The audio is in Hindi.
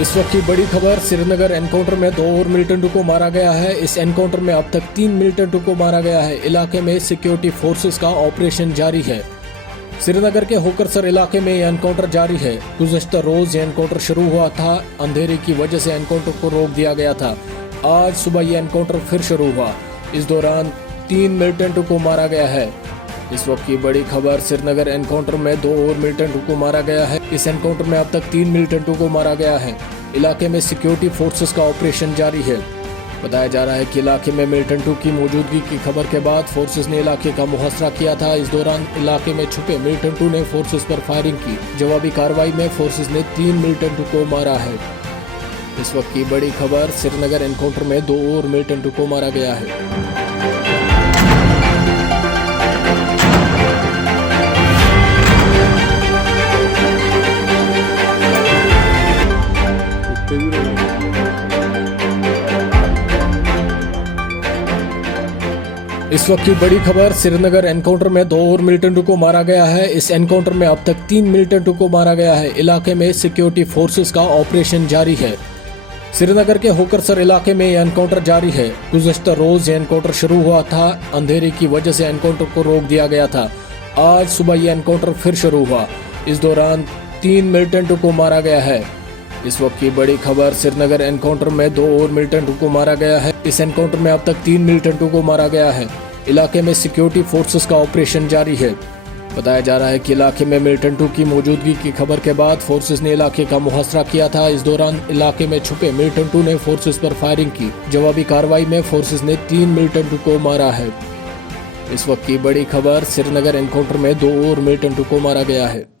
इस वक्त की बड़ी खबर, श्रीनगर एनकाउंटर में 2 और मिलिटेंटों को मारा गया है। इस एनकाउंटर में अब तक 3 मिलिटेंटों को मारा गया है। इलाके में सिक्योरिटी फोर्सेस का ऑपरेशन जारी है। श्रीनगर के होकरसर इलाके में यह एनकाउंटर जारी है। गुज़श्ता रोज यह एनकाउंटर शुरू हुआ था। अंधेरे की वजह से एनकाउंटर को रोक दिया गया था। आज सुबह यह एनकाउंटर फिर शुरू हुआ। इस दौरान 3 मिलिटेंटों को मारा गया है। इस वक्त की बड़ी खबर, श्रीनगर एनकाउंटर में 2 और मिलिटेंटों को मारा गया है। इस एनकाउंटर में अब तक 3 मिलिटेंटों को मारा गया है। इलाके में सिक्योरिटी फोर्सेस का ऑपरेशन जारी है। बताया जा रहा है कि इलाके में मिलिटेंटों की मौजूदगी की खबर के बाद फोर्सेस ने इलाके का मुहसरा किया था। इस दौरान इलाके में छुपे मिलिटेंटों ने फोर्सेस पर फायरिंग की। जवाबी कार्रवाई में फोर्सेस ने 3 मिलिटेंटों को मारा है। इस वक्त की बड़ी खबर, श्रीनगर एनकाउंटर में 2 और मिलिटेंटों को मारा गया है। इस वक्त की बड़ी खबर, श्रीनगर एनकाउंटर में 2 और मिलिटेंटों को मारा गया है। इस एनकाउंटर में अब तक 3 मिलिटेंटों को मारा गया है। इलाके में सिक्योरिटी फोर्सेस का ऑपरेशन जारी है। श्रीनगर के होकरसर इलाके में यह एनकाउंटर जारी है। गुज़श्ता रोज यह एनकाउंटर शुरू हुआ था। अंधेरे की वजह से एनकाउंटर को रोक दिया गया था। आज सुबह यह एनकाउंटर फिर शुरू हुआ। इस दौरान 3 मिलिटेंटों को मारा गया है। इस वक्त की बड़ी खबर, श्रीनगर एनकाउंटर में 2 और मिलिटेंटों को मारा गया है। इस एनकाउंटर में अब तक 3 मिलिटेंटों को मारा गया है। इलाके में सिक्योरिटी फोर्सेस का ऑपरेशन जारी है। बताया जा रहा है कि इलाके में मिलिटेंटों की मौजूदगी की खबर के बाद फोर्सेस ने इलाके का मुहसरा किया था। इस दौरान इलाके में छुपे मिलिटेंटों ने फोर्सेस पर फायरिंग की। जवाबी कार्रवाई में फोर्सेस ने 3 मिलिटेंटों को मारा है। इस वक्त की बड़ी खबर, श्रीनगर एनकाउंटर में 2 और मिलिटेंटों को मारा गया है।